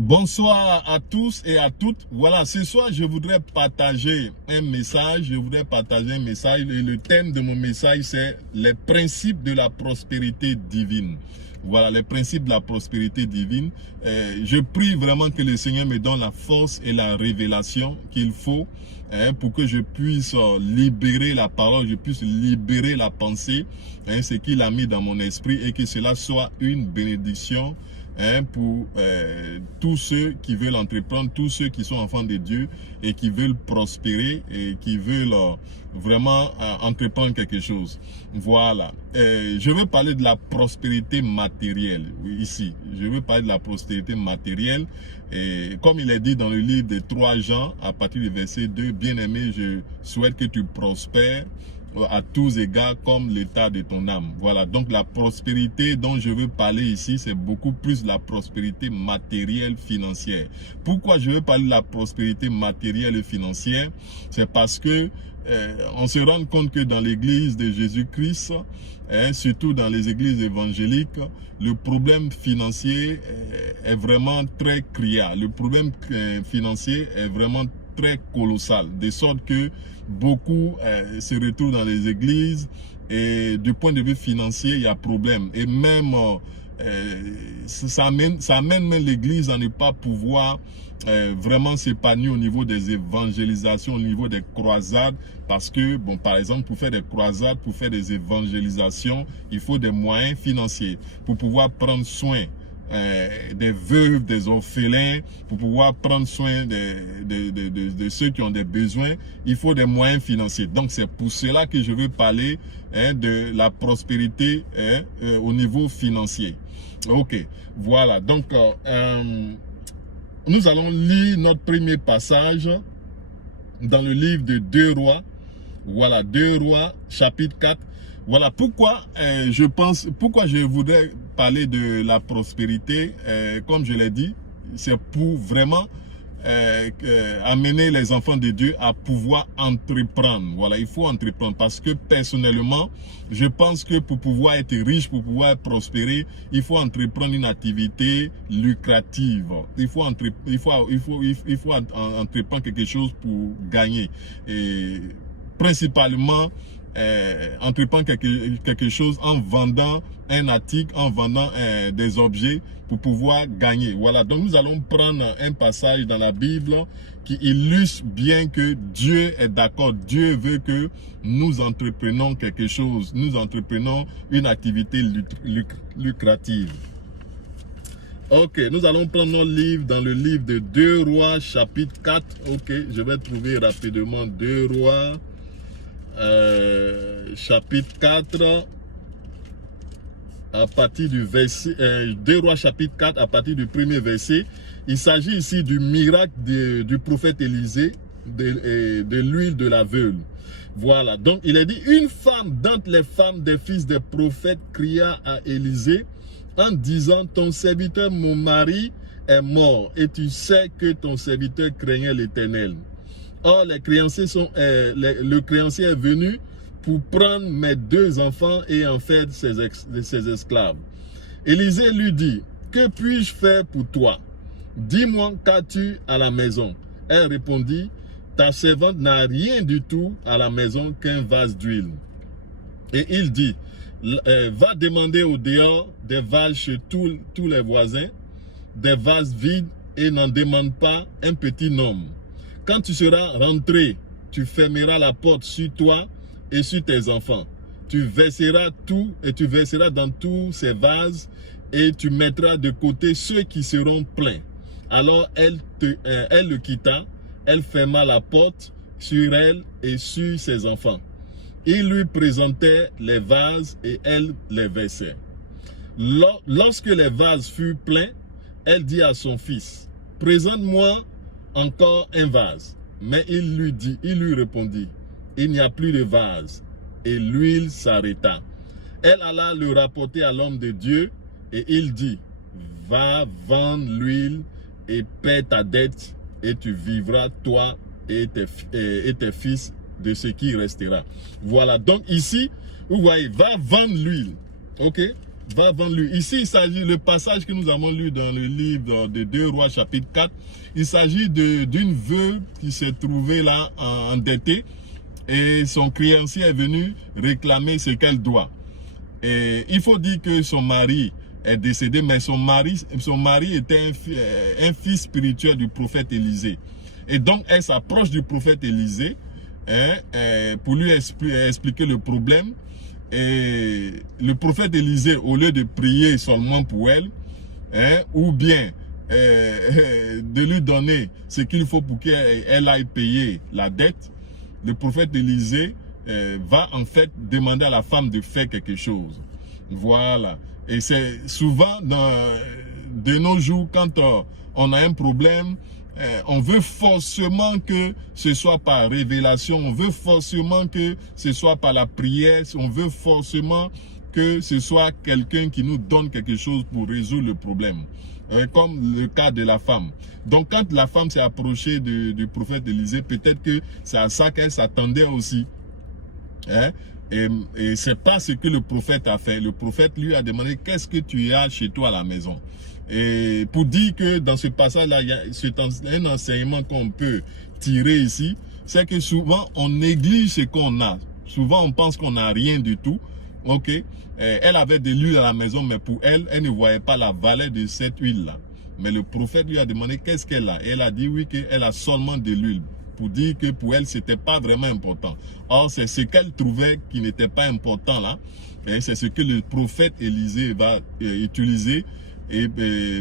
Bonsoir à tous et à toutes. Voilà, ce soir, je voudrais partager un message. Et le thème de mon message, c'est les principes de la prospérité divine. Voilà, les principes de la prospérité divine. Je prie vraiment que le Seigneur me donne la force et la révélation qu'il faut pour que je puisse libérer la parole, je puisse libérer la pensée, ce qu'il a mis dans mon esprit, et que cela soit une bénédiction pour tous ceux qui veulent entreprendre, tous ceux qui sont enfants de Dieu et qui veulent prospérer et qui veulent vraiment entreprendre quelque chose. Voilà. Je veux parler de la prospérité matérielle, oui, ici. Je veux parler de la prospérité matérielle. Et comme il est dit dans le livre de 3 Jean, à partir du verset 2, bien-aimé, je souhaite que tu prospères à tous égards comme l'état de ton âme. Voilà, donc la prospérité dont je veux parler ici, c'est beaucoup plus la prospérité matérielle financière. Pourquoi je veux parler de la prospérité matérielle et financière? C'est parce que on se rend compte que dans l'église de Jésus-Christ, surtout dans les églises évangéliques, le problème financier est vraiment très criard. Le problème financier est vraiment très colossal, de sorte que beaucoup se retrouvent dans les églises et du point de vue financier, il y a problème. Et même, ça amène même l'église à ne pas pouvoir vraiment s'épanouir au niveau des évangélisations, au niveau des croisades, parce que, bon, par exemple, pour faire des croisades, pour faire des évangélisations, il faut des moyens financiers pour pouvoir prendre soin des veuves, des orphelins, pour pouvoir prendre soin de ceux qui ont des besoins. Il faut des moyens financiers. Donc c'est pour cela que je veux parler de la prospérité au niveau financier. Ok, voilà. Donc nous allons lire notre premier passage dans le livre de 2 Rois. Voilà, 2 Rois, chapitre 4. Voilà pourquoi pourquoi je voudrais parler de la prospérité. Comme je l'ai dit, c'est pour vraiment amener les enfants de Dieu à pouvoir entreprendre. Voilà, il faut entreprendre parce que personnellement, je pense que pour pouvoir être riche, pour pouvoir prospérer, il faut entreprendre une activité lucrative. Il faut entreprendre quelque chose pour gagner. Et principalement, entreprendre quelque chose en vendant un article, en vendant des objets pour pouvoir gagner. Voilà, donc nous allons prendre un passage dans la Bible qui illustre bien que Dieu est d'accord. Dieu veut que nous entreprenons quelque chose, nous entreprenons une activité lucrative. Ok, nous allons prendre notre livre dans le livre de 2 Rois, chapitre 4. Ok, je vais trouver rapidement 2 Rois. Chapitre 4 à partir du verset 2 Rois chapitre 4 à partir du premier verset. Il s'agit ici du miracle du prophète Élisée, de l'huile de la veuve. Voilà, donc il est dit, une femme d'entre les femmes des fils des prophètes cria à Élisée en disant, ton serviteur mon mari est mort et tu sais que ton serviteur craignait l'Éternel. Or, le créancier est venu pour prendre mes 2 enfants et en faire ses esclaves. Élisée lui dit, que puis-je faire pour toi? Dis-moi, qu'as-tu à la maison? Elle répondit, ta servante n'a rien du tout à la maison qu'un vase d'huile. Et il dit, va demander au dehors des vases chez tous les voisins, des vases vides, et n'en demande pas un petit nombre. Quand tu seras rentré, tu fermeras la porte sur toi et sur tes enfants. Tu verseras tout et tu verseras dans tous ces vases et tu mettras de côté ceux qui seront pleins. Alors elle le quitta, elle ferma la porte sur elle et sur ses enfants. Il lui présentait les vases et elle les versait. Lorsque les vases furent pleins, elle dit à son fils, présente-moi encore un vase. Mais il lui répondit, il n'y a plus de vase. Et l'huile s'arrêta. Elle alla le rapporter à l'homme de Dieu et il dit, va vendre l'huile et paie ta dette et tu vivras toi et tes fils de ce qui restera. Voilà, donc ici, vous voyez, va vendre l'huile. Ok, Va vendre lui. Ici, il s'agit, le passage que nous avons lu dans le livre de 2 Rois chapitre 4, il s'agit d'une veuve qui s'est trouvée là endettée et son créancier est venu réclamer ce qu'elle doit. Et il faut dire que son mari est décédé, mais son mari était un fils spirituel du prophète Élisée. Et donc, elle s'approche du prophète Élisée pour lui expliquer le problème. Et le prophète Élisée, au lieu de prier seulement pour elle, ou bien de lui donner ce qu'il faut pour qu'elle aille payer la dette, le prophète Élisée va en fait demander à la femme de faire quelque chose. Voilà. Et c'est souvent de nos jours, quand on a un problème, on veut forcément que ce soit par révélation, on veut forcément que ce soit par la prière, on veut forcément que ce soit quelqu'un qui nous donne quelque chose pour résoudre le problème. Comme le cas de la femme. Donc quand la femme s'est approchée du prophète Élisée, peut-être que c'est à ça qu'elle s'attendait aussi. Et c'est pas ce que le prophète a fait. Le prophète lui a demandé qu'est-ce que tu as chez toi à la maison. Et pour dire que dans ce passage-là, il y a un enseignement qu'on peut tirer ici, c'est que souvent on néglige ce qu'on a. Souvent on pense qu'on n'a rien du tout. Ok, elle avait de l'huile à la maison, mais pour elle, elle ne voyait pas la valeur de cette huile-là. Mais le prophète lui a demandé qu'est-ce qu'elle a. Et elle a dit oui, qu'elle a seulement de l'huile. Pour dire que pour elle, c'était pas vraiment important. Or, c'est ce qu'elle trouvait qui n'était pas important là. Et c'est ce que le prophète Élisée va utiliser et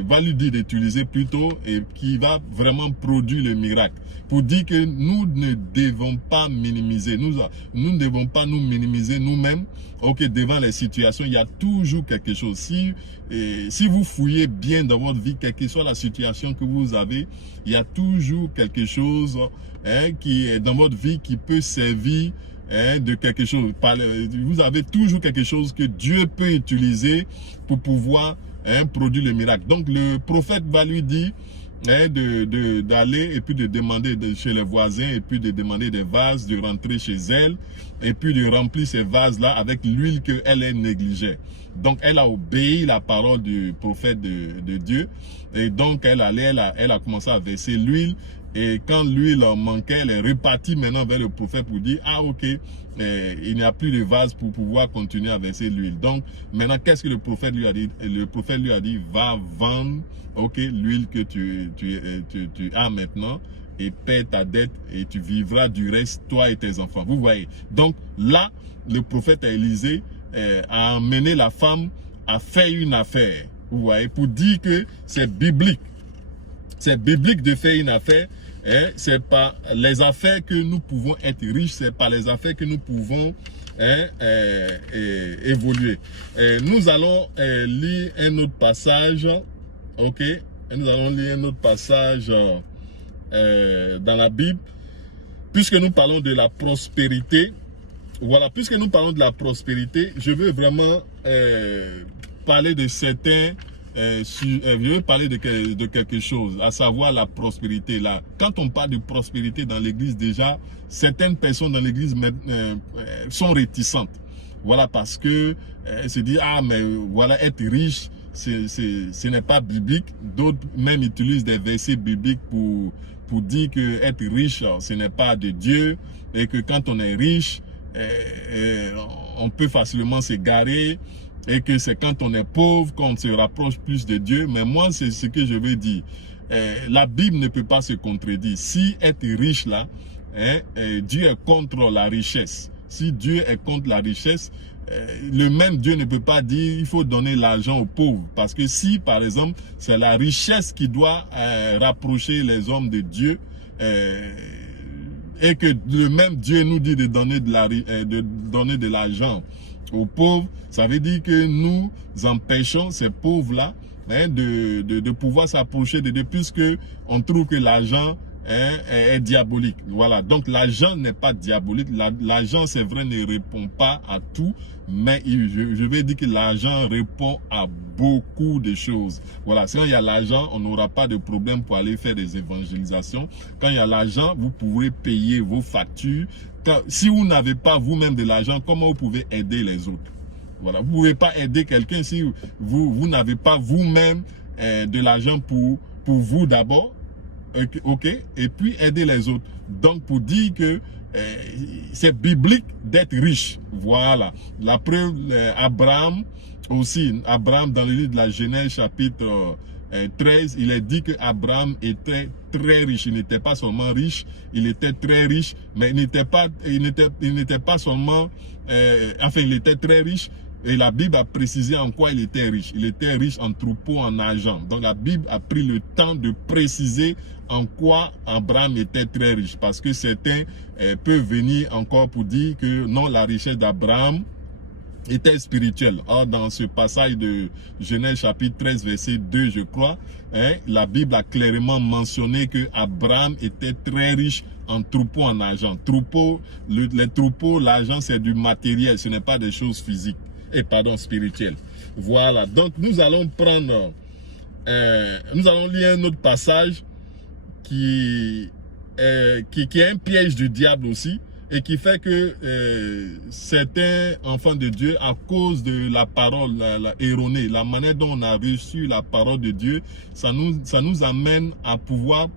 va lui dire d'utiliser plutôt et qui va vraiment produire le miracle. Pour dire que nous ne devons pas minimiser, nous ne devons pas nous minimiser nous-mêmes. Ok, devant les situations, il y a toujours quelque chose. Si vous fouillez bien dans votre vie, quelle que soit la situation que vous avez, il y a toujours quelque chose qui est dans votre vie qui peut servir de quelque chose. Vous avez toujours quelque chose que Dieu peut utiliser pour pouvoir produire le miracle. Donc le prophète va lui dire d'aller et puis de demander chez les voisins et puis de demander des vases, de rentrer chez elle et puis de remplir ces vases-là avec l'huile qu'elle négligeait. Donc elle a obéi la parole du prophète de Dieu et donc elle a commencé à verser l'huile. Et quand l'huile manquait, elle est repartie maintenant vers le prophète pour dire, ah ok, il n'y a plus de vase pour pouvoir continuer à verser l'huile. Donc maintenant, qu'est-ce que le prophète lui a dit? Le prophète lui a dit, va vendre l'huile que tu as maintenant et paie ta dette et tu vivras du reste, toi et tes enfants. Vous voyez. Donc là, le prophète Élisée a emmené la femme à faire une affaire. Vous voyez, pour dire que c'est biblique. C'est biblique de faire une affaire. C'est pas les affaires que nous pouvons être riches, c'est pas les affaires que nous pouvons évoluer. Nous allons lire un autre passage. Ok, nous allons lire un autre passage dans la Bible. Puisque nous parlons de la prospérité, voilà, puisque nous parlons de la prospérité, je veux vraiment parler de certains. Je veux parler de quelque chose, à savoir la prospérité. Là, quand on parle de prospérité dans l'église, déjà, certaines personnes dans l'église sont réticentes. Voilà, parce que se disent, ah, mais voilà, être riche, ce n'est pas biblique. D'autres même utilisent des versets bibliques pour dire que être riche, ce n'est pas de Dieu, et que quand on est riche, on peut facilement s'égarer. Et que c'est quand on est pauvre qu'on se rapproche plus de Dieu. Mais moi, c'est ce que je veux dire. La Bible ne peut pas se contredire. Si être riche là, Dieu est contre la richesse. Si Dieu est contre la richesse, le même Dieu ne peut pas dire il faut donner l'argent aux pauvres. Parce que si, par exemple, c'est la richesse qui doit rapprocher les hommes de Dieu, et que le même Dieu nous dit de donner de l'argent aux pauvres, ça veut dire que nous empêchons ces pauvres-là de pouvoir s'approcher de Dieu, puisque on trouve que l'argent est diabolique. Voilà, donc l'argent n'est pas diabolique. L'argent, c'est vrai, ne répond pas à tout, mais je vais dire que l'argent répond à beaucoup de choses. Voilà, quand il y a l'argent, on n'aura pas de problème pour aller faire des évangélisations. Quand il y a l'argent, vous pourrez payer vos factures. Si vous n'avez pas vous-même de l'argent, comment vous pouvez aider les autres? Voilà, vous ne pouvez pas aider quelqu'un si vous n'avez pas vous-même de l'argent pour vous d'abord, ok, et puis aider les autres. Donc pour dire que c'est biblique d'être riche. Voilà, la preuve, Abraham aussi, Abraham dans le livre de la Genèse chapitre 13, il est dit que Abraham était très riche. Il n'était pas seulement riche, il était très riche, mais il n'était pas seulement, enfin il était très riche. Et la Bible a précisé en quoi il était riche. Il était riche en troupeaux, en argent. Donc la Bible a pris le temps de préciser en quoi Abraham était très riche. Parce que certains peuvent venir encore pour dire que non, la richesse d'Abraham était spirituelle. Or, dans ce passage de Genèse chapitre 13, verset 2, je crois, la Bible a clairement mentionné que Abraham était très riche en troupeaux, en argent. Les troupeaux, l'argent, c'est du matériel, ce n'est pas des choses physiques. Spirituelles. Voilà, donc nous allons prendre, nous allons lire un autre passage qui est un piège du diable aussi, et qui fait que certains enfants de Dieu, à cause de la parole erronée, la manière dont on a reçu la parole de Dieu, ça nous amène à pouvoir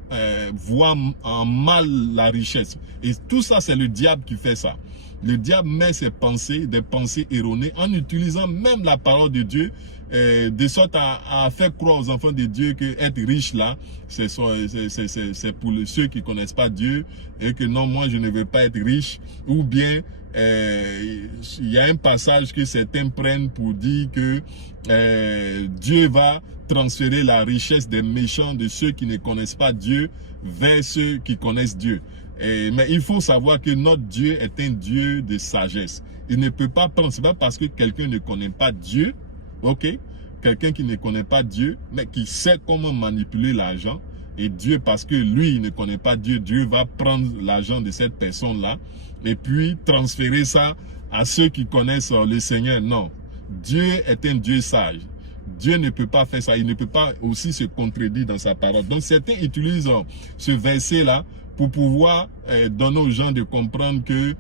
voir en mal la richesse. Et tout ça, c'est le diable qui fait ça. Le diable met ses pensées, des pensées erronées, en utilisant même la parole de Dieu, de sorte à faire croire aux enfants de Dieu que être riche là, c'est pour ceux qui ne connaissent pas Dieu, et que non, moi je ne veux pas être riche. Ou bien, il y a un passage que certains prennent pour dire que Dieu va transférer la richesse des méchants, de ceux qui ne connaissent pas Dieu, vers ceux qui connaissent Dieu. Mais il faut savoir que notre Dieu est un Dieu de sagesse. Il ne peut pas prendre, c'est pas parce que quelqu'un ne connaît pas Dieu, ok, quelqu'un qui ne connaît pas Dieu, mais qui sait comment manipuler l'argent, et Dieu, parce que lui, il ne connaît pas Dieu, Dieu va prendre l'argent de cette personne-là, et puis transférer ça à ceux qui connaissent le Seigneur. Non, Dieu est un Dieu sage. Dieu ne peut pas faire ça, il ne peut pas aussi se contredire dans sa parole. Donc certains utilisent ce verset-là pour pouvoir donner aux gens de comprendre que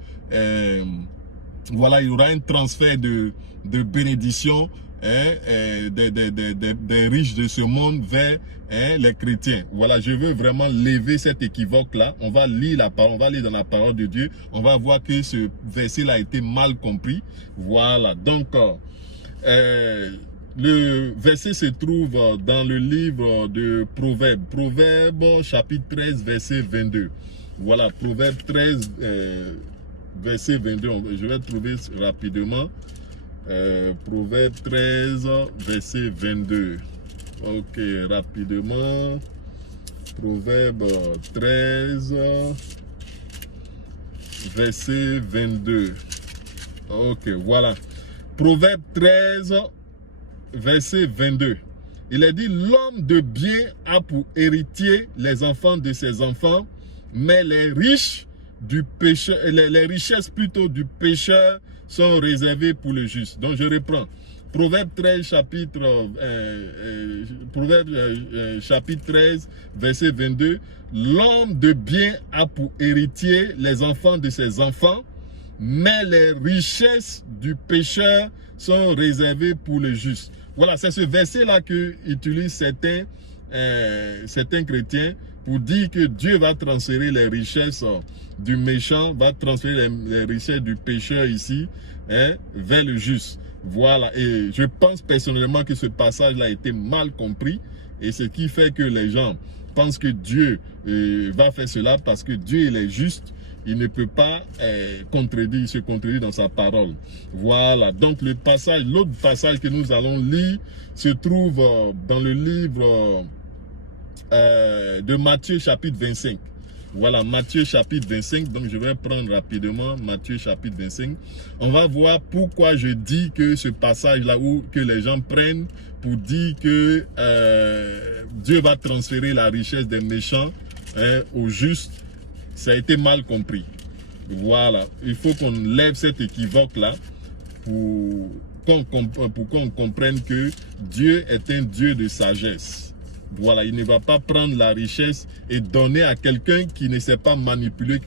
voilà, il y aura un transfert de bénédiction des riches de ce monde vers les chrétiens. Voilà, je veux vraiment lever cet équivoque-là. On va lire la parole, on va lire dans la parole de Dieu. On va voir que ce verset-là a été mal compris. Voilà, donc le verset se trouve dans le livre de Proverbes. Proverbes chapitre 13, verset 22. Voilà, Proverbes 13, verset 22. Je vais trouver rapidement. Proverbes 13, verset 22. Ok, rapidement. Proverbes 13, verset 22. Ok, voilà. Proverbe 13, verset 22. Il est dit, l'homme de bien a pour héritier les enfants de ses enfants, mais les richesses plutôt du pécheur sont réservées pour le juste. Donc je reprends. Proverbe 13, chapitre 13, verset 22. L'homme de bien a pour héritier les enfants de ses enfants, mais les richesses du pécheur sont réservées pour le juste. Voilà, c'est ce verset-là que utilisent certains chrétiens pour dire que Dieu va transférer les richesses du méchant, va transférer les richesses du pécheur ici, vers le juste. Voilà, et je pense personnellement que ce passage-là a été mal compris, et ce qui fait que les gens pensent que Dieu va faire cela parce que Dieu il est juste. Il ne peut pas se contredire dans sa parole. Voilà, donc l'autre passage que nous allons lire se trouve dans le livre de Matthieu chapitre 25. Voilà, Matthieu chapitre 25, donc je vais prendre rapidement Matthieu chapitre 25. On va voir pourquoi je dis que ce passage-là, que les gens prennent pour dire que Dieu va transférer la richesse des méchants aux justes, ça a été mal compris. Voilà, il faut qu'on lève cet équivoque-là pour qu'on comprenne que Dieu est un Dieu de sagesse. Voilà, il ne va pas prendre la richesse et donner à quelqu'un qui ne sait pas manipuler,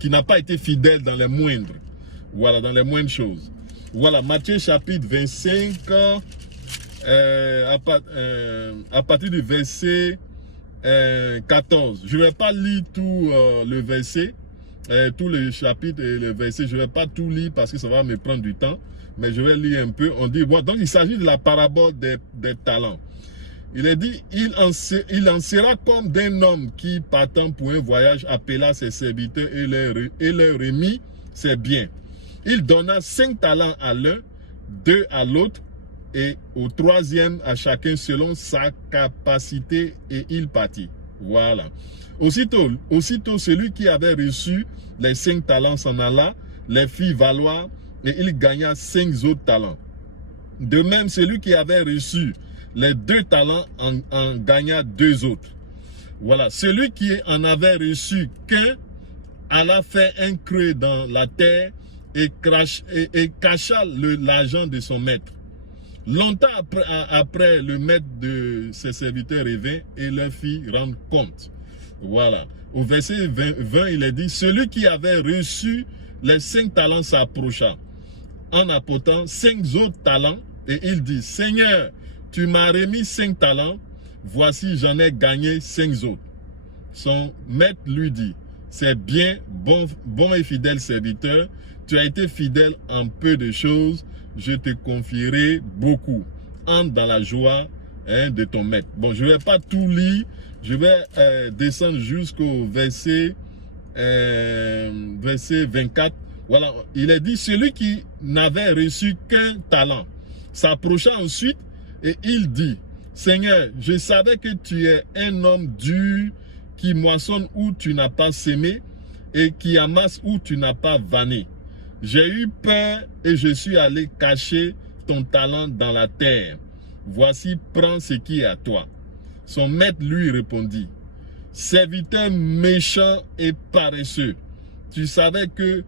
qui n'a pas été fidèle dans les moindres. Voilà, dans les moindres choses. Voilà, Matthieu chapitre 25, à partir du verset 14. Je ne vais pas lire tout le verset, tout le chapitre et le verset. Je ne vais pas tout lire parce que ça va me prendre du temps. Mais je vais lire un peu. On dit, bon, donc il s'agit de la parabole des talents. Il est dit, il en sera comme d'un homme qui, partant pour un voyage, appela ses serviteurs et leur remit ses biens. Il donna 5 talents à l'un, 2 à l'autre, et au troisième à chacun selon sa capacité, et il partit. Voilà. Aussitôt celui qui avait reçu les 5 talents s'en alla, les fit valoir, et il gagna 5 autres talents. De même, celui qui avait reçu les 2 talents en gagna 2 autres. Voilà. Celui qui en avait reçu qu'un alla faire un creux dans la terre et cacha l'argent de son maître. Longtemps après, le maître de ses serviteurs revint et leur fit rendre compte. Voilà. Au verset 20, il est dit, celui qui avait reçu les 5 talents s'approcha en apportant 5 autres talents et il dit, Seigneur, tu m'as remis 5 talents, voici j'en ai gagné 5 autres. Son maître lui dit, c'est bien, bon et fidèle serviteur, tu as été fidèle en peu de choses, je te confierai beaucoup. Entre dans la joie de ton maître. Bon, je ne vais pas tout lire, je vais descendre jusqu'au verset 24. Voilà, il est dit, celui qui n'avait reçu qu'un talent s'approcha ensuite et il dit, Seigneur, je savais que tu es un homme dur qui moissonne où tu n'as pas sémé et qui amasse où tu n'as pas vanné. J'ai eu peur et je suis allé cacher ton talent dans la terre. Voici, prends ce qui est à toi. Son maître lui répondit, serviteur méchant et paresseux, tu savais que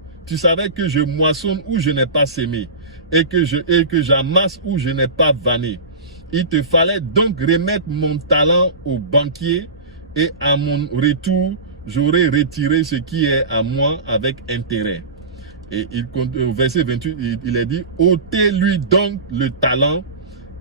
je moissonne où je n'ai pas sémé et que j'amasse où je n'ai pas vanné. Il te fallait donc remettre mon talent au banquier et à mon retour, j'aurais retiré ce qui est à moi avec intérêt. Et au verset 28, il est dit, ôtez-lui donc le talent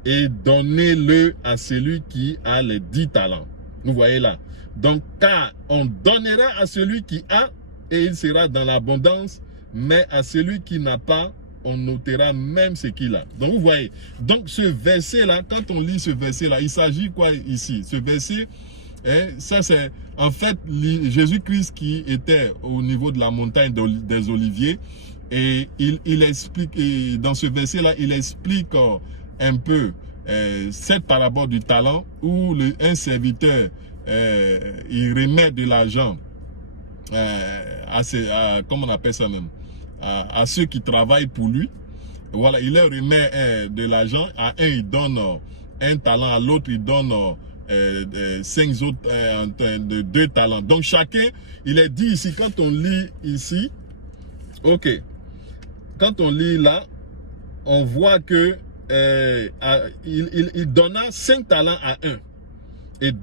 et donnez-le à celui qui a les 10 talents. Vous voyez là. Donc, car on donnera à celui qui a et il sera dans l'abondance, mais à celui qui n'a pas, on notera même ce qu'il a. Donc, vous voyez. Donc, ce verset-là, quand on lit ce verset-là, il s'agit quoi ici? Ce verset, ça c'est en fait Jésus-Christ qui était au niveau de la montagne des Oliviers et il explique, et dans ce verset-là, il explique un peu cette parabole du talent où un serviteur, il remet de l'argent comment on appelle ça même, à ceux qui travaillent pour lui. Voilà, il leur remet de l'argent. À un, il donne un talent, à l'autre, il donne 5 autres, 2 talents. Donc chacun, il est dit ici, quand on lit ici, ok, quand on lit là, on voit que il donna 5 talents à un. Et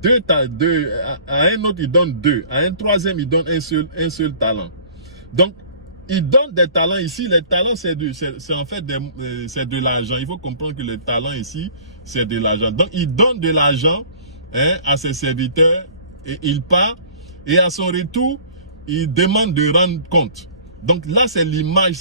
à un autre, il donne 2. À un troisième, il donne un seul talent. Donc, il donne des talents ici. Les talents, c'est en fait c'est de l'argent. Il faut comprendre que le talent ici, c'est de l'argent. Donc, il donne de l'argent à ses serviteurs et il part. Et à son retour, il demande de rendre compte. Donc là, c'est l'image.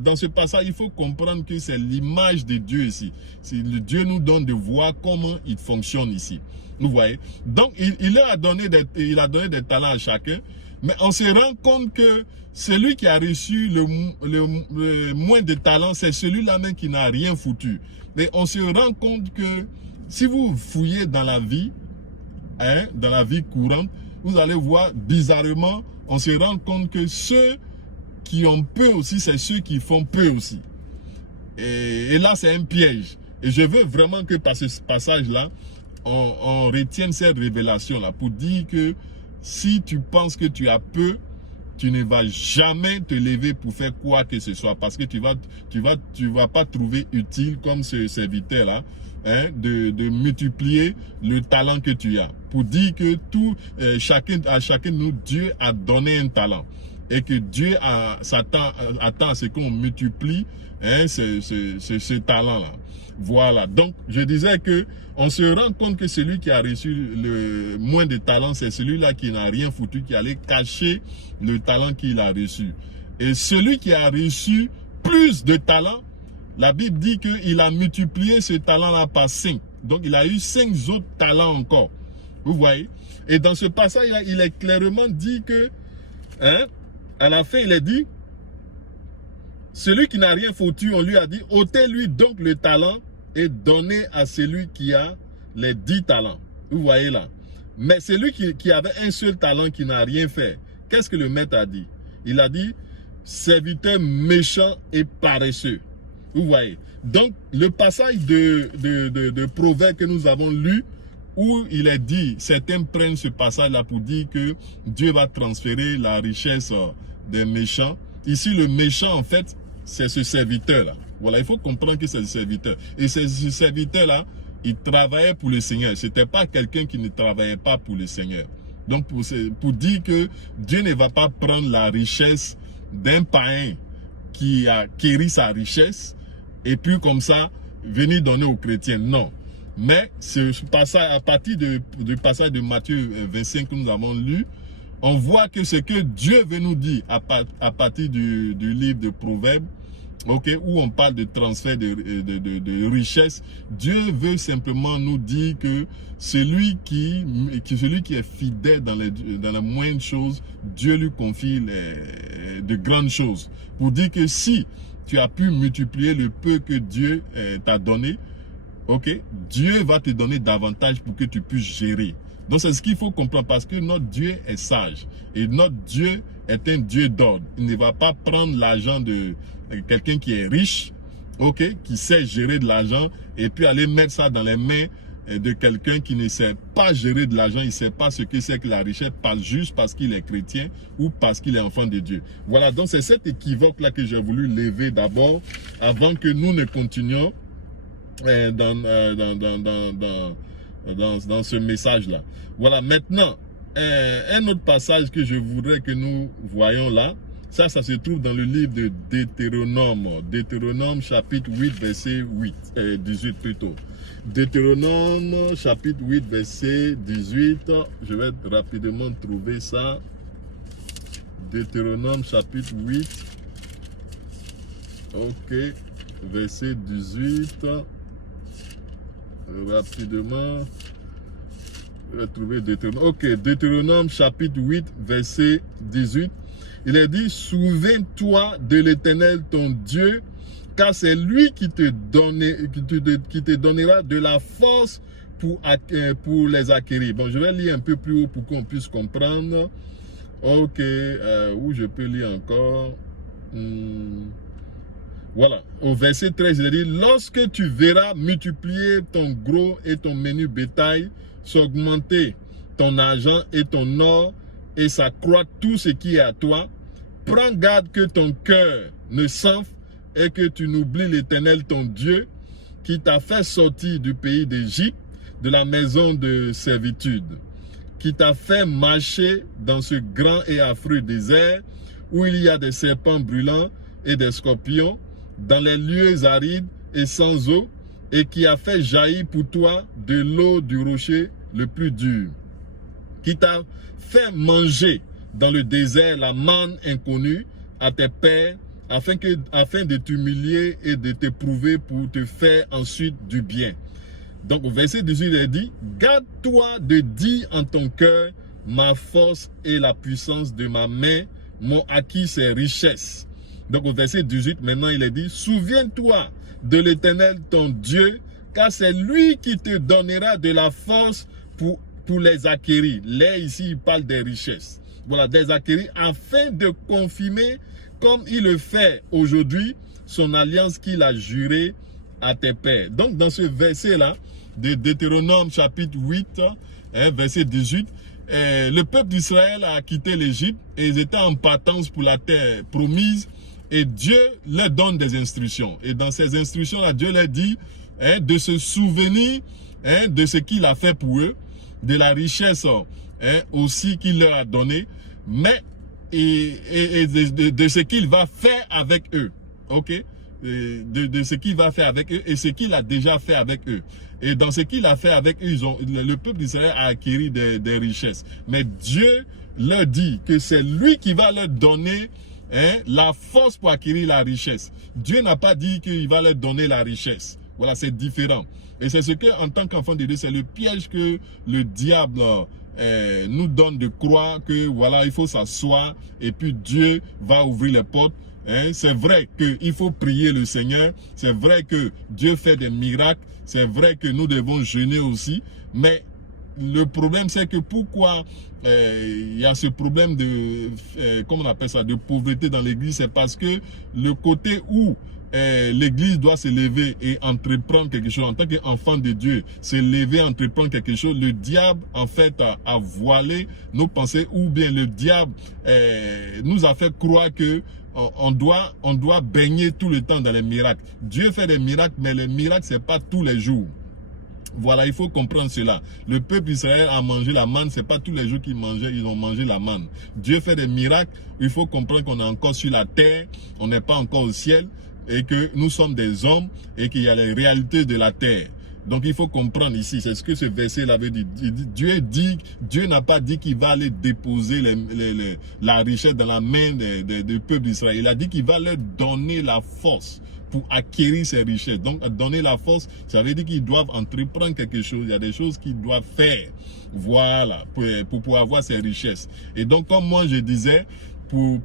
Dans ce passage, il faut comprendre que c'est l'image de Dieu ici. Dieu nous donne de voir comment il fonctionne ici. Vous voyez. Donc, il a donné des talents à chacun. Mais on se rend compte que celui qui a reçu le moins de talents, c'est celui-là même qui n'a rien foutu. Mais on se rend compte que si vous fouillez dans la vie, dans la vie courante, vous allez voir bizarrement, on se rend compte que ceux qui ont peu aussi, c'est ceux qui font peu aussi. Et là, c'est un piège. Et je veux vraiment que par ce passage-là, on retienne cette révélation-là pour dire que si tu penses que tu as peu, tu ne vas jamais te lever pour faire quoi que ce soit parce que tu vas pas trouver utile comme ce serviteur-là de multiplier le talent que tu as. Pour dire que à chacun de nous, Dieu a donné un talent et que Dieu attend à ce qu'on multiplie ce talent-là. Voilà, donc je disais que on se rend compte que celui qui a reçu le moins de talent, c'est celui-là qui n'a rien foutu, qui allait cacher le talent qu'il a reçu. Et celui qui a reçu plus de talent, la Bible dit qu'il a multiplié ce talent-là par 5. Donc il a eu 5 autres talents encore. Vous voyez? Et dans ce passage-là, il est clairement dit que, à la fin, il est dit, celui qui n'a rien foutu, on lui a dit, ôtez-lui donc le talent et donnez à celui qui a les 10 talents. Vous voyez là. Mais celui qui avait un seul talent, qui n'a rien fait, qu'est-ce que le maître a dit? Il a dit, serviteur méchant et paresseux. Vous voyez. Donc, le passage de Proverbe que nous avons lu, où il est dit, certains prennent ce passage-là pour dire que Dieu va transférer la richesse des méchants. Ici, le méchant, en fait, c'est ce serviteur-là. Voilà, il faut comprendre que c'est le serviteur. Et ce serviteur-là, il travaillait pour le Seigneur. Ce n'était pas quelqu'un qui ne travaillait pas pour le Seigneur. Donc, pour dire que Dieu ne va pas prendre la richesse d'un païen qui a acquis sa richesse et puis comme ça, venir donner aux chrétiens. Non. Mais ce passage, à partir du passage de Matthieu 25 que nous avons lu, on voit que ce que Dieu veut nous dire à partir du livre de Proverbes, où on parle de transfert de richesse, Dieu veut simplement nous dire que celui qui est fidèle dans les moindres choses, Dieu lui confie de grandes choses. Pour dire que si tu as pu multiplier le peu que Dieu t'a donné, Dieu va te donner davantage pour que tu puisses gérer. Donc c'est ce qu'il faut comprendre, parce que notre Dieu est sage et notre Dieu est un Dieu d'ordre. Il ne va pas prendre l'argent de quelqu'un qui est riche, qui sait gérer de l'argent, et puis aller mettre ça dans les mains de quelqu'un qui ne sait pas gérer de l'argent, il ne sait pas ce que c'est que la richesse, juste parce qu'il est chrétien ou parce qu'il est enfant de Dieu. Voilà, donc c'est cet équivoque-là que j'ai voulu lever d'abord, avant que nous ne continuions dans ce message-là. Voilà, maintenant, un autre passage que je voudrais que nous voyons là, ça se trouve dans le livre de Deutéronome chapitre 8, verset 18 plutôt. Deutéronome chapitre 8, verset 18, je vais rapidement trouver ça. Deutéronome chapitre 8, verset 18, rapidement, je vais trouver Deutéronome. Deutéronome chapitre 8, verset 18. Il est dit, souviens-toi de l'Éternel ton Dieu, car c'est lui qui te donnera de la force pour les acquérir. Bon, je vais lire un peu plus haut pour qu'on puisse comprendre. Où je peux lire encore. Voilà, au verset 13, il dit, lorsque tu verras multiplier ton gros et ton menu bétail, s'augmenter ton argent et ton or, et s'accroître tout ce qui est à toi, prends garde que ton cœur ne s'enfle et que tu n'oublies l'Éternel ton Dieu, qui t'a fait sortir du pays d'Égypte, de la maison de servitude, qui t'a fait marcher dans ce grand et affreux désert, où il y a des serpents brûlants et des scorpions, dans les lieux arides et sans eau, et qui a fait jaillir pour toi de l'eau du rocher le plus dur, qui t'a fait manger dans le désert la manne inconnue à tes pères, afin de t'humilier et de t'éprouver pour te faire ensuite du bien. Donc au verset 18, il est dit, garde-toi de dire en ton cœur, ma force et la puissance de ma main m'ont acquis ces richesses. Donc au verset 18, maintenant il est dit, souviens-toi de l'Éternel ton Dieu, car c'est lui qui te donnera de la force pour les acquérir. Là, ici, il parle des richesses. Voilà, des acquérir, afin de confirmer, comme il le fait aujourd'hui, son alliance qu'il a jurée à tes pères. Donc, dans ce verset-là, de Deutéronome chapitre 8, verset 18, le peuple d'Israël a quitté l'Égypte et ils étaient en partance pour la terre promise. Et Dieu leur donne des instructions. Et dans ces instructions-là, Dieu leur dit de se souvenir de ce qu'il a fait pour eux, de la richesse aussi qu'il leur a donné, mais et de ce qu'il va faire avec eux. de ce qu'il va faire avec eux et ce qu'il a déjà fait avec eux. Et dans ce qu'il a fait avec eux, le peuple d'Israël a acquis des richesses. Mais Dieu leur dit que c'est lui qui va leur donner la force pour acquérir la richesse. Dieu n'a pas dit qu'il va leur donner la richesse. Voilà, c'est différent. Et c'est ce que, en tant qu'enfant de Dieu, c'est le piège que le diable nous donne de croire que voilà, il faut s'asseoir et puis Dieu va ouvrir les portes. C'est vrai qu'il faut prier le Seigneur, c'est vrai que Dieu fait des miracles, c'est vrai que nous devons jeûner aussi, mais le problème c'est que pourquoi il y a ce problème de, comment on appelle ça, de pauvreté dans l'église, c'est parce que le côté où l'église doit se lever et entreprendre quelque chose en tant qu'enfant de Dieu, se lever, entreprendre quelque chose, le diable en fait a voilé nos pensées, ou bien le diable nous a fait croire que on doit baigner tout le temps dans les miracles. Dieu fait des miracles, mais les miracles c'est pas tous les jours. Voilà, il faut comprendre cela. Le peuple d'Israël a mangé la manne, c'est pas tous les jours qu'ils mangeaient, ils ont mangé la manne. Dieu fait des miracles, il faut comprendre qu'on est encore sur la terre, on n'est pas encore au ciel, et que nous sommes des hommes, et qu'il y a les réalités de la terre. Donc il faut comprendre ici, c'est ce que ce verset-là veut dire. Dieu n'a pas dit qu'il va aller déposer la richesse dans la main du peuple d'Israël. Il a dit qu'il va leur donner la force pour acquérir ces richesses. Donc donner la force, ça veut dire qu'ils doivent entreprendre quelque chose. Il y a des choses qu'ils doivent faire. Voilà, pour pouvoir avoir ces richesses. Et donc comme moi je disais,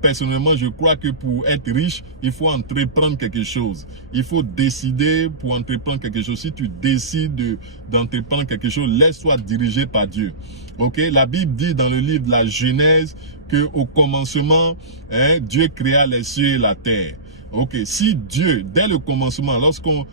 personnellement, je crois que pour être riche, il faut entreprendre quelque chose. Il faut décider pour entreprendre quelque chose. Si tu décides d'entreprendre quelque chose, laisse-toi diriger par Dieu. Ok, la Bible dit dans le livre de la Genèse qu'au commencement, Dieu créa les cieux et la terre. Ok, si Dieu, dès le commencement, lorsqu'on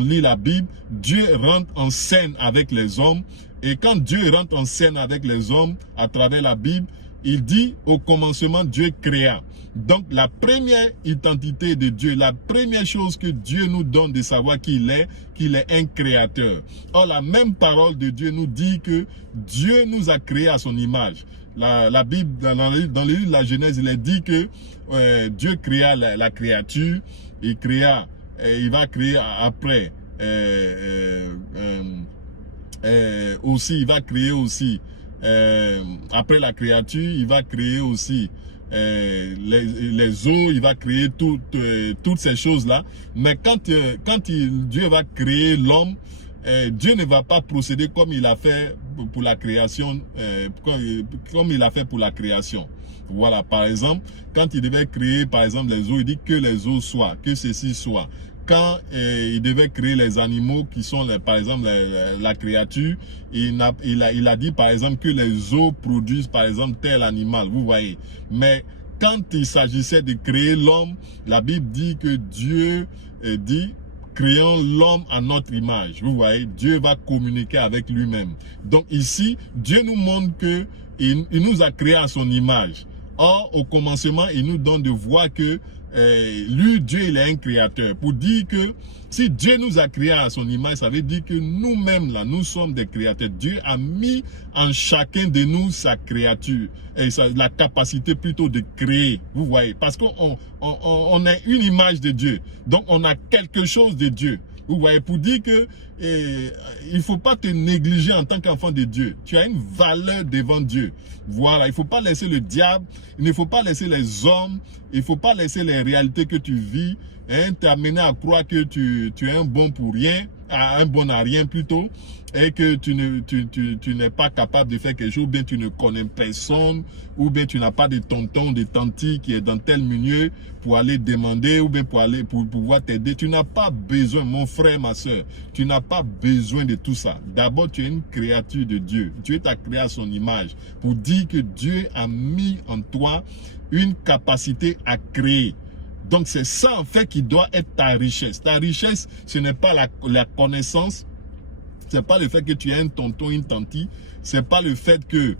lit la Bible, Dieu rentre en scène avec les hommes. Et quand Dieu rentre en scène avec les hommes à travers la Bible, il dit au commencement Dieu créa. Donc la première identité de Dieu, la première chose que Dieu nous donne de savoir qu'il est un créateur. Or la même parole de Dieu nous dit que Dieu nous a créés à son image. La Bible, dans le livre de la Genèse, il est dit que Dieu créa la créature, il va créer après aussi, il va créer aussi après la créature, il va créer aussi les eaux, il va créer toutes ces choses-là. Mais quand Dieu va créer l'homme, Dieu ne va pas procéder comme il a fait pour la création, comme il a fait pour la création. Voilà, par exemple, quand il devait créer, par exemple, les eaux, il dit que les eaux soient, que ceci soit. Quand il devait créer les animaux qui sont, par exemple, la créature, il a dit, par exemple, que les eaux produisent, par exemple, tel animal, vous voyez. Mais quand il s'agissait de créer l'homme, la Bible dit que Dieu dit, créons l'homme à notre image. Vous voyez, Dieu va communiquer avec lui-même. Donc ici, Dieu nous montre que il nous a créés à son image. Or, au commencement, il nous donne de voir que lui, Dieu, il est un créateur. Pour dire que si Dieu nous a créés à son image, ça veut dire que nous-mêmes, là, nous sommes des créateurs. Dieu a mis en chacun de nous sa créature, et la capacité plutôt de créer. Vous voyez, parce qu'on a une image de Dieu. Donc, on a quelque chose de Dieu. Vous voyez, pour dire que il ne faut pas te négliger en tant qu'enfant de Dieu. Tu as une valeur devant Dieu. Voilà, il ne faut pas laisser le diable, il ne faut pas laisser les hommes, il ne faut pas laisser les réalités que tu vis t'amener à croire que tu es un bon pour rien, un bon à rien plutôt, et que tu n'es pas capable de faire quelque chose, ou bien tu ne connais personne, ou bien tu n'as pas de tonton, de tanti qui est dans tel milieu pour aller demander, ou bien pour pouvoir t'aider. Tu n'as pas besoin, mon frère, ma soeur, tu n'as pas besoin de tout ça. D'abord, tu es une créature de Dieu. Dieu t'a créé à son image pour dire que Dieu a mis en toi une capacité à créer. Donc c'est ça en fait qui doit être ta richesse. Ta richesse, ce n'est pas la connaissance, c'est pas le fait que tu es un tonton, une tantie, c'est pas le fait que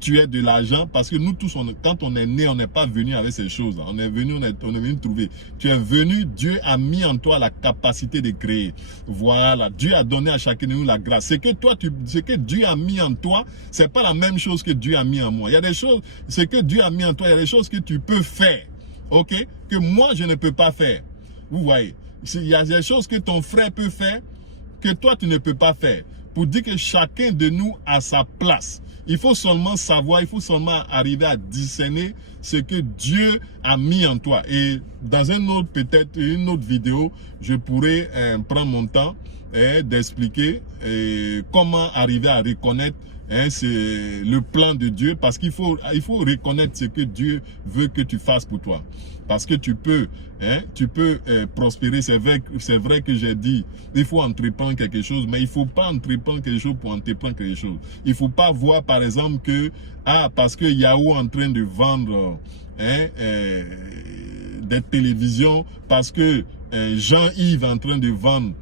tu aies de l'argent, parce que nous tous, quand on est né, on n'est pas venu avec ces choses-là. On est venu trouver. Tu es venu, Dieu a mis en toi la capacité de créer. Voilà, Dieu a donné à chacun de nous la grâce. Ce que Dieu a mis en toi, c'est pas la même chose que Dieu a mis en moi. Il y a des choses, ce que Dieu a mis en toi, il y a des choses que tu peux faire. Ok, que moi je ne peux pas faire. Vous voyez, il y a des choses que ton frère peut faire que toi tu ne peux pas faire. Pour dire que chacun de nous a sa place. Il faut seulement savoir, il faut seulement arriver à discerner ce que Dieu a mis en toi. Et dans un autre, peut-être une autre vidéo, je pourrais prendre mon temps d'expliquer comment arriver à reconnaître c'est le plan de Dieu, parce qu'il faut reconnaître ce que Dieu veut que tu fasses pour toi. Parce que tu peux prospérer. C'est vrai que j'ai dit, il faut entreprendre quelque chose, mais il ne faut pas entreprendre quelque chose pour entreprendre quelque chose. Il ne faut pas voir par exemple que, parce que Yahoo est en train de vendre des télévisions, parce que Jean-Yves est en train de vendre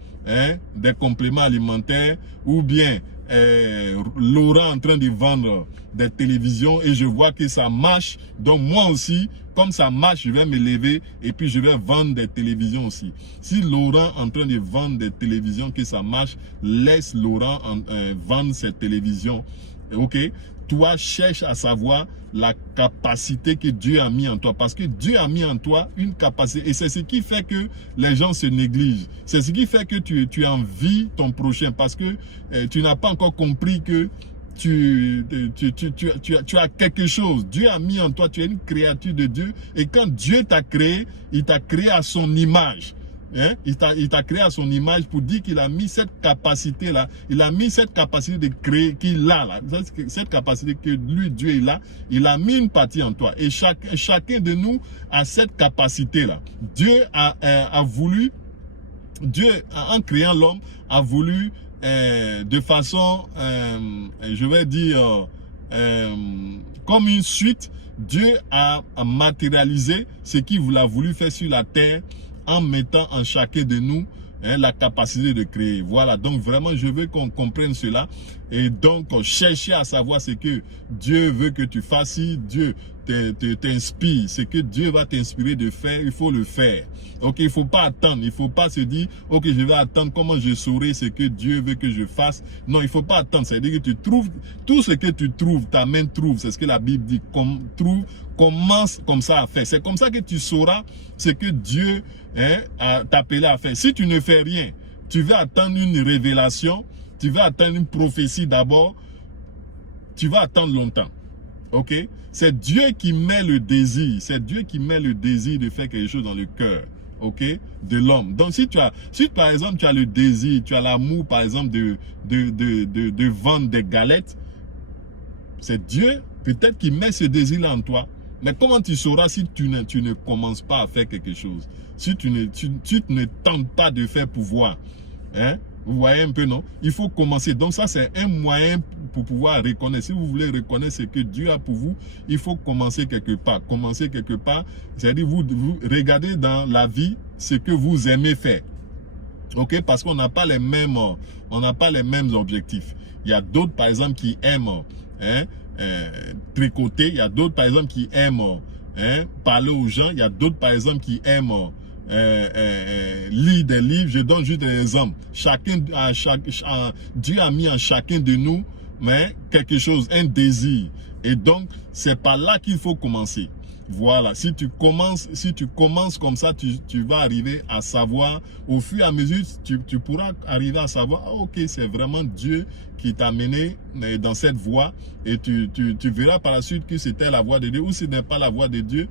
des compléments alimentaires, ou bien Laurent en train de vendre des télévisions et je vois que ça marche, donc moi aussi, comme ça marche, je vais me lever et puis je vais vendre des télévisions aussi. Si Laurent en train de vendre des télévisions, que ça marche, laisse Laurent vendre ses télévisions, ok? Toi, cherche à savoir la capacité que Dieu a mis en toi. Parce que Dieu a mis en toi une capacité. Et c'est ce qui fait que les gens se négligent. C'est ce qui fait que tu envies ton prochain. Parce que tu n'as pas encore compris que tu as quelque chose. Dieu a mis en toi, tu es une créature de Dieu. Et quand Dieu t'a créé, il t'a créé à son image. Il t'a créé à son image pour dire qu'il a mis cette capacité-là. Il a mis cette capacité de créer qu'il a là. Cette capacité que lui, Dieu, il a mis une partie en toi. Et chacun de nous a cette capacité-là. Dieu a voulu, Dieu, en créant l'homme, a voulu de façon, je vais dire, comme une suite, Dieu a matérialisé ce qu'il a voulu faire sur la terre en mettant en chacun de nous la capacité de créer. Voilà, donc vraiment je veux qu'on comprenne cela et donc chercher à savoir ce que Dieu veut que tu fasses. Si Dieu t'inspire, ce que Dieu va t'inspirer de faire, il faut le faire. Ok, il ne faut pas attendre, il ne faut pas se dire ok, je vais attendre, comment je saurai ce que Dieu veut que je fasse. Non, il ne faut pas attendre, c'est-à-dire que tu trouves tout ce que tu trouves, ta main trouve, c'est ce que la Bible dit, commence comme ça à faire. C'est comme ça que tu sauras ce que Dieu t'a appelé à faire. Si tu ne fais rien, tu vas attendre une révélation, tu vas attendre une prophétie d'abord, tu vas attendre longtemps. Ok? C'est Dieu qui met le désir, c'est Dieu qui met le désir de faire quelque chose dans le cœur, ok, de l'homme. Donc si par exemple tu as le désir, tu as l'amour par exemple de vendre des galettes, c'est Dieu peut-être qui met ce désir-là en toi. Mais comment tu sauras si tu ne commences pas à faire quelque chose? Si tu ne tentes pas de faire pour voir. Vous voyez un peu, non? Il faut commencer. Donc ça, c'est un moyen pour pouvoir reconnaître. Si vous voulez reconnaître ce que Dieu a pour vous, il faut commencer quelque part. Commencer quelque part, c'est-à-dire vous regardez dans la vie ce que vous aimez faire. Ok? Parce qu'on n'a pas les mêmes objectifs. Il y a d'autres, par exemple, qui aiment tricoter. Il y a d'autres, par exemple, qui aiment parler aux gens. Il y a d'autres, par exemple, qui aiment lire des livres. Je donne juste des exemples. Dieu a mis en chacun de nous quelque chose, un désir. Et donc, c'est par là qu'il faut commencer. Voilà, si tu commences comme ça, tu vas arriver à savoir, au fur et à mesure, tu pourras arriver à savoir, ok, c'est vraiment Dieu qui t'a mené dans cette voie, et tu verras par la suite que c'était la voie de Dieu, ou ce n'est pas la voie de Dieu,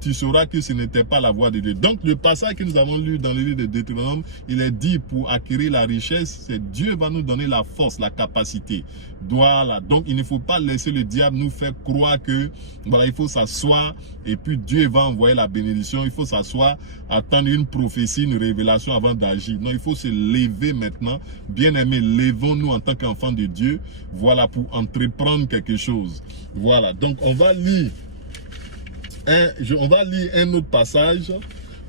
tu sauras que ce n'était pas la voie de Dieu. Donc le passage que nous avons lu dans le livre de Deutéronome, il est dit pour acquérir la richesse, c'est Dieu va nous donner la force, la capacité. Voilà, donc il ne faut pas laisser le diable nous faire croire que, voilà, il faut s'asseoir, et puis Dieu va envoyer la bénédiction, il faut s'asseoir, attendre une prophétie, une révélation avant d'agir. Non, il faut se lever maintenant. Bien aimé, levons-nous en tant qu'enfants de Dieu, voilà, pour entreprendre quelque chose. Voilà, donc on va lire un autre passage,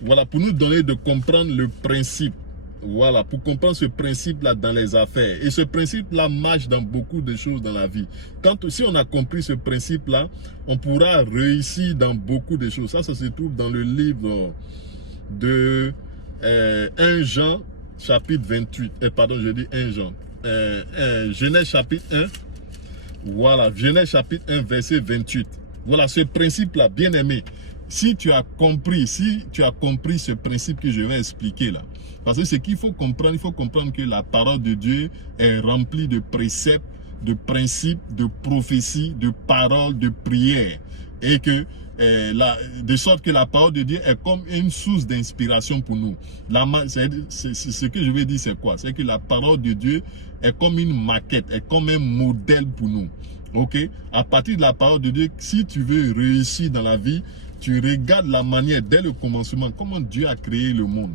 voilà, pour nous donner de comprendre le principe. Voilà, pour comprendre ce principe-là dans les affaires. Et ce principe-là marche dans beaucoup de choses dans la vie. Si on a compris ce principe-là, on pourra réussir dans beaucoup de choses. Ça se trouve dans le livre de 1 Jean, chapitre 28. Pardon, je dis 1 Jean. Genèse chapitre 1. Voilà, Genèse chapitre 1, verset 28. Voilà, ce principe-là, bien aimé. si tu as compris ce principe que je vais expliquer là, parce que ce qu'il faut comprendre, il faut comprendre que la parole de Dieu est remplie de préceptes, de principes, de prophéties, de paroles, de prières, et que de sorte que la parole de Dieu est comme une source d'inspiration pour nous. Ce que je veux dire, c'est quoi? C'est que la parole de Dieu est comme une maquette, est comme un modèle pour nous. Ok? À partir de la parole de Dieu, si tu veux réussir dans la vie, tu regardes la manière, dès le commencement, comment Dieu a créé le monde.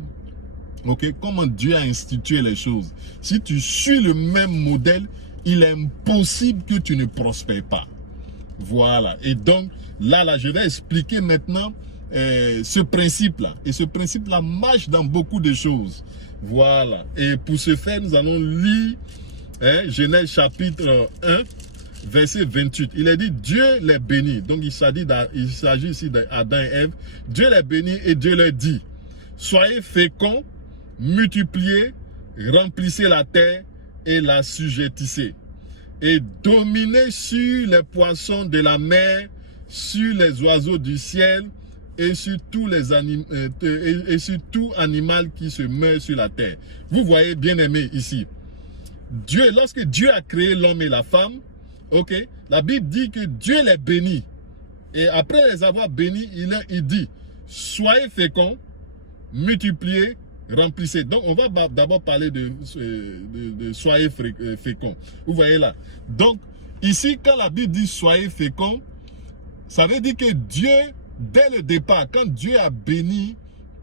Ok? Comment Dieu a institué les choses. Si tu suis le même modèle, il est impossible que tu ne prospères pas. Voilà. Et donc, là, je vais expliquer maintenant ce principe-là. Et ce principe-là marche dans beaucoup de choses. Voilà. Et pour ce faire, nous allons lire Genèse chapitre 1, verset 28. Il est dit, Dieu les bénit. Donc, il s'agit ici d'Adam et Ève. Dieu les bénit et Dieu leur dit, soyez féconds, multipliez, remplissez la terre et l'assujettissez. Et dominez sur les poissons de la mer, sur les oiseaux du ciel et sur tous les et sur tout animal qui se meurt sur la terre. Vous voyez, bien aimé, ici, lorsque Dieu a créé l'homme et la femme, ok, la Bible dit que Dieu les bénit. Et après les avoir bénis, il dit, soyez féconds, multipliez, remplissez. Donc, on va d'abord parler de soyez féconds. Vous voyez là. Donc, ici, quand la Bible dit soyez féconds, ça veut dire que Dieu, dès le départ, quand Dieu a béni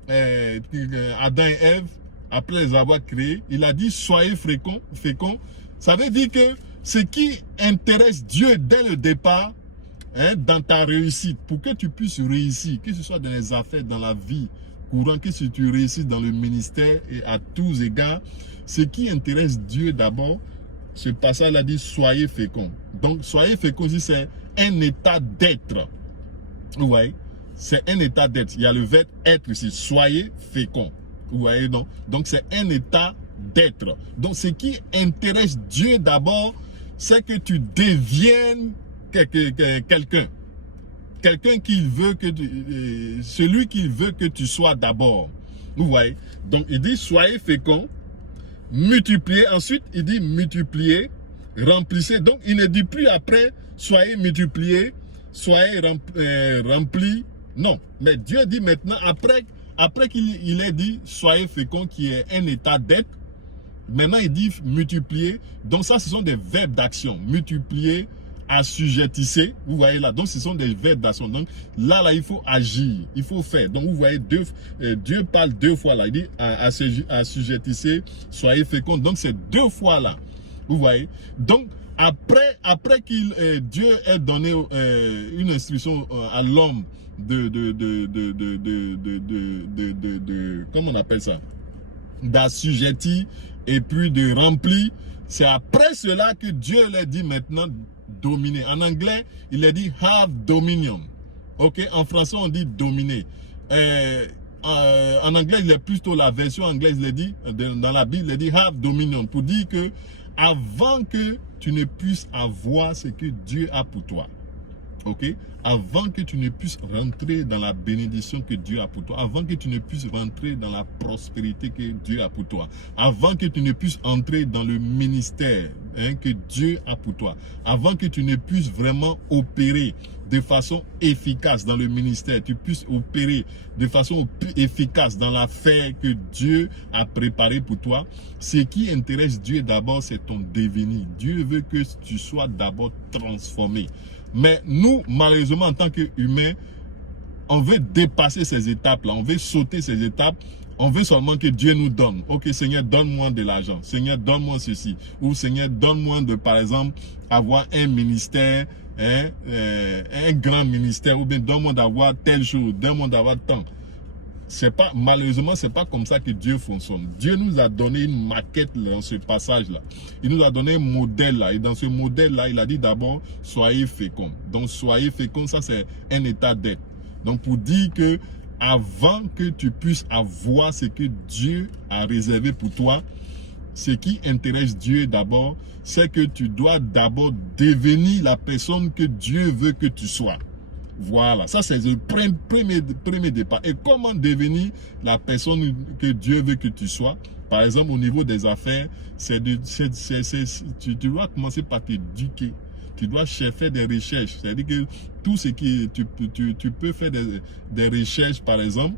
Adam et Ève, après les avoir créés, il a dit soyez féconds. Ça veut dire que ce qui intéresse Dieu dès le départ, dans ta réussite, pour que tu puisses réussir, que ce soit dans les affaires, dans la vie courante, que si tu réussis dans le ministère et à tous égards, ce qui intéresse Dieu d'abord, ce passage a dit soyez féconds. Donc soyez féconds, c'est un état d'être. Vous voyez, c'est un état d'être. Il y a le verbe être ici, soyez féconds. Vous voyez, non? Donc c'est un état d'être. Donc ce qui intéresse Dieu d'abord, c'est que tu deviennes quelqu'un. Quelqu'un qui veut que celui qui veut que tu sois d'abord. Vous voyez? Donc il dit soyez féconds, multipliez. Ensuite il dit multipliez, remplissez. Donc il ne dit plus après soyez multipliés, soyez remplis. Non, mais Dieu dit maintenant après qu'il ait dit soyez féconds, qui est un état d'être. Maintenant il dit multiplier. Donc ça, ce sont des verbes d'action. Multiplier, assujettissez. Vous voyez là. Donc ce sont des verbes d'action. Donc là, il faut agir. Il faut faire. Donc vous voyez, Dieu parle deux fois là. Il dit assujettissez, soyez féconds. Donc c'est deux fois là. Vous voyez. Donc après qu'il Dieu ait donné une instruction à l'homme comment on appelle ça, d'assujettir et puis de remplir, c'est après cela que Dieu leur dit maintenant dominer. En anglais, il leur dit have dominion. Ok, en français on dit dominer. En anglais, il est plutôt la version anglaise, il dit dans la Bible, il dit have dominion, pour dire que avant que tu ne puisses avoir ce que Dieu a pour toi, ok, avant que tu ne puisses rentrer dans la bénédiction que Dieu a pour toi, avant que tu ne puisses rentrer dans la prospérité que Dieu a pour toi, avant que tu ne puisses entrer dans le ministère que Dieu a pour toi, avant que tu ne puisses vraiment opérer de façon efficace dans le ministère, tu puisses opérer de façon efficace dans l'affaire que Dieu a préparée pour toi, ce qui intéresse Dieu d'abord, c'est ton devenir. Dieu veut que tu sois d'abord transformé. Mais nous, malheureusement, en tant qu'humains, on veut dépasser ces étapes-là, on veut sauter ces étapes, on veut seulement que Dieu nous donne. Ok, Seigneur, donne-moi de l'argent. Seigneur, donne-moi ceci. Ou Seigneur, donne-moi de, par exemple, avoir un ministère, un grand ministère, ou bien donne-moi d'avoir telle chose, donne-moi d'avoir tant. Malheureusement, c'est pas comme ça que Dieu fonctionne. Dieu nous a donné une maquette dans ce passage-là. Il nous a donné un modèle là. Et dans ce modèle-là, il a dit d'abord, soyez féconds. Donc, soyez féconds, ça c'est un état d'être. Donc, pour dire que avant que tu puisses avoir ce que Dieu a réservé pour toi, ce qui intéresse Dieu d'abord, c'est que tu dois d'abord devenir la personne que Dieu veut que tu sois. Voilà, ça c'est le premier départ. Et comment devenir la personne que Dieu veut que tu sois? Par exemple, au niveau des affaires, tu dois commencer par t'éduquer. Tu dois faire des recherches. C'est-à-dire que tout ce qui tu peux faire des recherches, par exemple,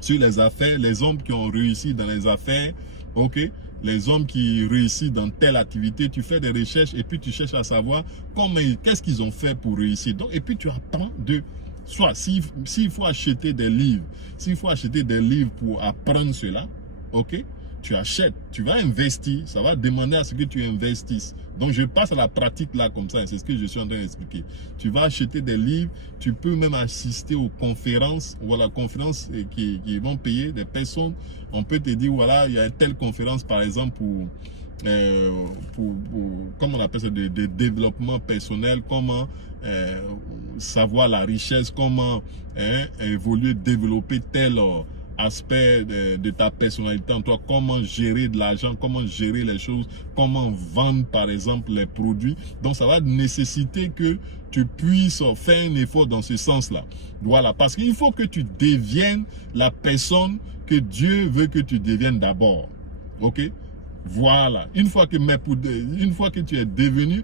sur les affaires, les hommes qui ont réussi dans les affaires, ok? Les hommes qui réussissent dans telle activité, tu fais des recherches et puis tu cherches à savoir qu'est-ce qu'ils ont fait pour réussir. Donc, et puis tu apprends de, soit s'il faut acheter des livres, pour apprendre cela, ok? Tu achètes, tu vas investir, ça va demander à ce que tu investisses. Donc je passe à la pratique là comme ça, c'est ce que je suis en train d'expliquer. Tu vas acheter des livres, tu peux même assister aux conférences, voilà, conférences qui vont payer des personnes. On peut te dire, voilà, il y a telle conférence par exemple pour comment on appelle ça, de développement personnel, comment savoir la richesse, comment évoluer, développer tel aspect de ta personnalité en toi, comment gérer de l'argent, comment gérer les choses, comment vendre par exemple les produits. Donc ça va nécessiter que tu puisses faire un effort dans ce sens-là. Voilà, parce qu'il faut que tu deviennes la personne que Dieu veut que tu deviennes d'abord. Ok? Voilà. Une fois que tu es devenu,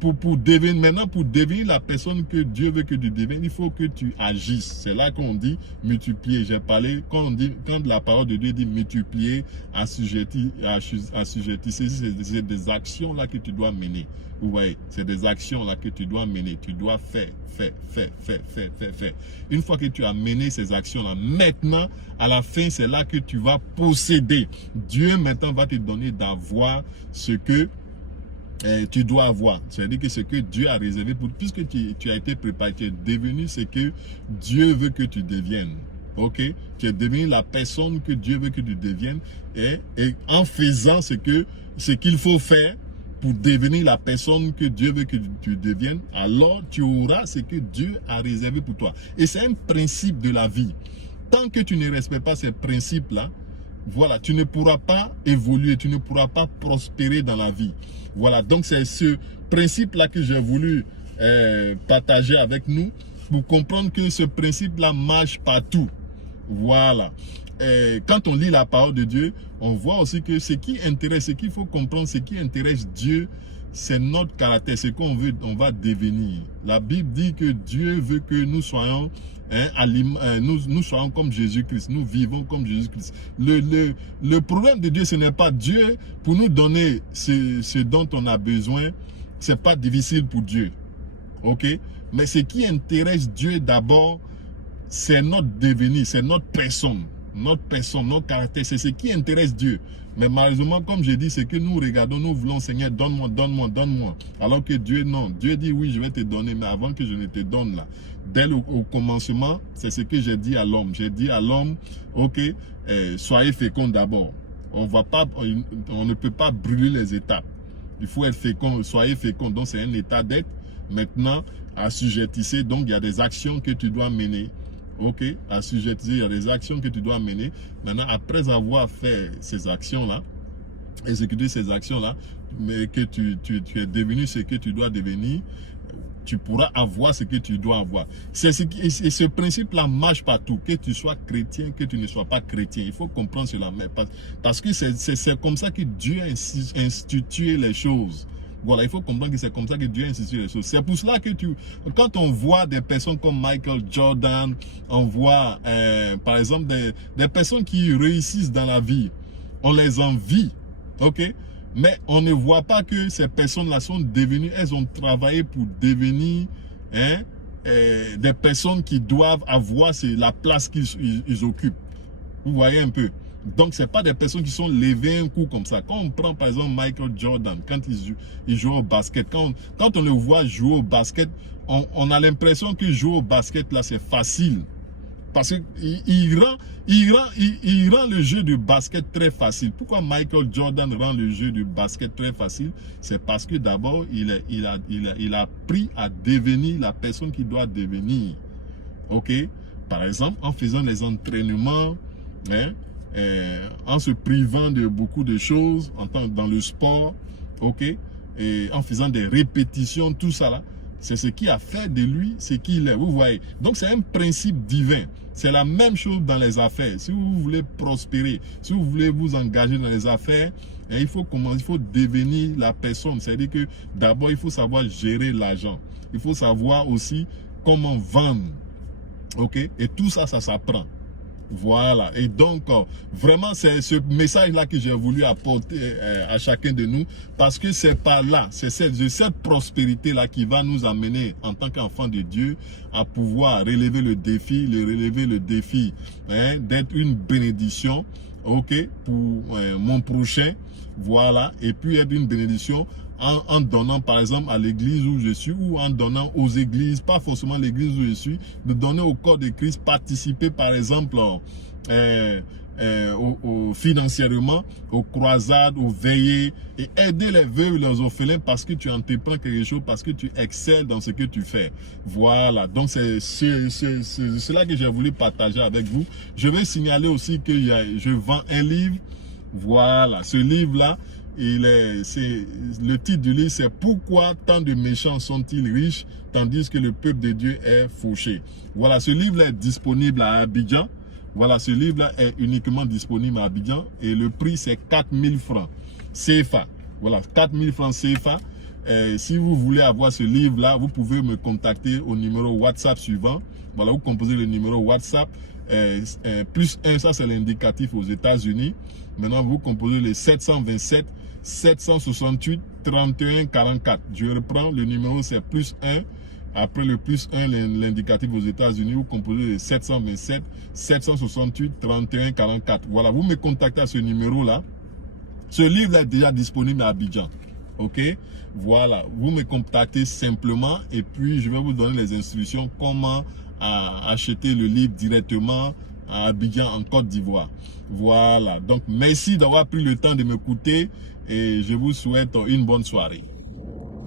pour devenir la personne que Dieu veut que tu deviennes, il faut que tu agisses. C'est là qu'on dit multiplier. J'ai parlé, quand la parole de Dieu dit multiplier, assujettir, c'est des actions là que tu dois mener. Vous voyez, c'est des actions là que tu dois mener. Tu dois faire. Une fois que tu as mené ces actions-là, maintenant, à la fin, c'est là que tu vas posséder. Dieu maintenant va te donner d'avoir ce que tu dois avoir. C'est-à-dire que ce que Dieu a réservé pour, puisque tu as été préparé, tu es devenu ce que Dieu veut que tu deviennes. Ok? Tu es devenu la personne que Dieu veut que tu deviennes et en faisant ce qu'il faut faire pour devenir la personne que Dieu veut que tu deviennes, alors tu auras ce que Dieu a réservé pour toi. Et c'est un principe de la vie. Tant que tu ne respectes pas ces principes-là, voilà, tu ne pourras pas évoluer, tu ne pourras pas prospérer dans la vie. Voilà, donc c'est ce principe-là que j'ai voulu partager avec nous pour comprendre que ce principe-là marche partout. Voilà. Quand on lit la parole de Dieu, on voit aussi que ce qu'il faut comprendre, ce qui intéresse Dieu, c'est notre caractère, ce qu'on veut, on va devenir. La Bible dit que Dieu veut que nous soyons, nous soyons comme Jésus-Christ, nous vivons comme Jésus-Christ. Le problème de Dieu, ce n'est pas Dieu pour nous donner ce dont on a besoin, c'est pas difficile pour Dieu. Ok? Mais ce qui intéresse Dieu d'abord, c'est notre devenir, c'est notre personne, notre caractère, c'est ce qui intéresse Dieu. Mais malheureusement, comme je dis, c'est que nous regardons, nous voulons, Seigneur, donne-moi, donne-moi, donne-moi. Alors que Dieu, non. Dieu dit, oui, je vais te donner, mais avant que je ne te donne là. Dès au commencement, c'est ce que j'ai dit à l'homme. J'ai dit à l'homme, ok, soyez fécond d'abord. On ne peut pas brûler les étapes. Il faut être fécond, soyez fécond. Donc, c'est un état d'être. Maintenant, assujettissez. Donc, il y a des actions que tu dois mener. Ok, assujettir, il y a des actions que tu dois mener. Maintenant, après avoir fait ces actions-là, exécuter ces actions-là, mais que tu es devenu ce que tu dois devenir, tu pourras avoir ce que tu dois avoir. Ce principe-là marche partout, que tu sois chrétien, que tu ne sois pas chrétien. Il faut comprendre cela, parce que c'est comme ça que Dieu a institué les choses. Voilà, il faut comprendre que c'est comme ça que Dieu a institué les choses. C'est pour cela que quand on voit des personnes comme Michael Jordan, on voit par exemple des personnes qui réussissent dans la vie, on les envie, ok? Mais on ne voit pas que ces personnes-là sont devenues, elles ont travaillé pour devenir des personnes qui doivent avoir la place qu'ils occupent. Vous voyez un peu? Donc, ce n'est pas des personnes qui sont levées un coup comme ça. Quand on prend par exemple Michael Jordan, quand il joue au basket, quand on le voit jouer au basket, on a l'impression que jouer au basket là c'est facile. Parce qu'il rend le jeu du basket très facile. Pourquoi Michael Jordan rend le jeu du basket très facile? C'est parce que d'abord, il a appris à devenir la personne qu'il doit devenir. Ok? Par exemple, en faisant les entraînements, en se privant de beaucoup de choses dans le sport, ok, et en faisant des répétitions, tout ça là, C'est ce qui a fait de lui ce qu'il est. Vous voyez. Donc c'est un principe divin. C'est la même chose dans les affaires. Si vous voulez prospérer, si vous voulez vous engager dans les affaires, il faut devenir la personne. C'est-à-dire que d'abord, il faut savoir gérer l'argent. Il faut savoir aussi comment vendre. OK? Et tout ça, ça s'apprend. Voilà. Et donc, vraiment, c'est ce message-là que j'ai voulu apporter à chacun de nous, parce que c'est par là, c'est cette prospérité-là qui va nous amener, en tant qu'enfants de Dieu, à pouvoir relever le défi, d'être une bénédiction, OK, pour mon prochain, voilà, et puis être une bénédiction en donnant par exemple à l'église où je suis, ou en donnant aux églises, pas forcément l'église où je suis, de donner au corps de Christ, participer par exemple financièrement aux croisades, aux veillées, et aider les veuves et les orphelins parce que tu entreprends quelque chose, parce que tu excelles dans ce que tu fais. Voilà, donc c'est cela que j'ai voulu partager avec vous. Je vais signaler aussi que je vends un livre. Voilà, ce livre-là, le titre du livre, c'est « Pourquoi tant de méchants sont-ils riches, tandis que le peuple de Dieu est fauché ?» Voilà, ce livre est disponible à Abidjan. Voilà, ce livre-là est uniquement disponible à Abidjan et le prix, c'est 4000 francs CFA. Voilà, 4000 francs CFA. Si vous voulez avoir ce livre-là, vous pouvez me contacter au numéro WhatsApp suivant. Voilà, vous composez le numéro WhatsApp. +1, ça c'est l'indicatif aux États-Unis. Maintenant, vous composez les 727 768 31 44. Je reprends, le numéro c'est +1. Après le +1, l'indicatif aux États-Unis, vous composez les 727 768 31 44. Voilà, vous me contactez à ce numéro-là. Ce livre est déjà disponible à Abidjan. OK? Voilà, vous me contactez simplement et puis je vais vous donner les instructions comment acheter le livre directement à Abidjan en Côte d'Ivoire. Voilà, donc merci d'avoir pris le temps de m'écouter et je vous souhaite une bonne soirée.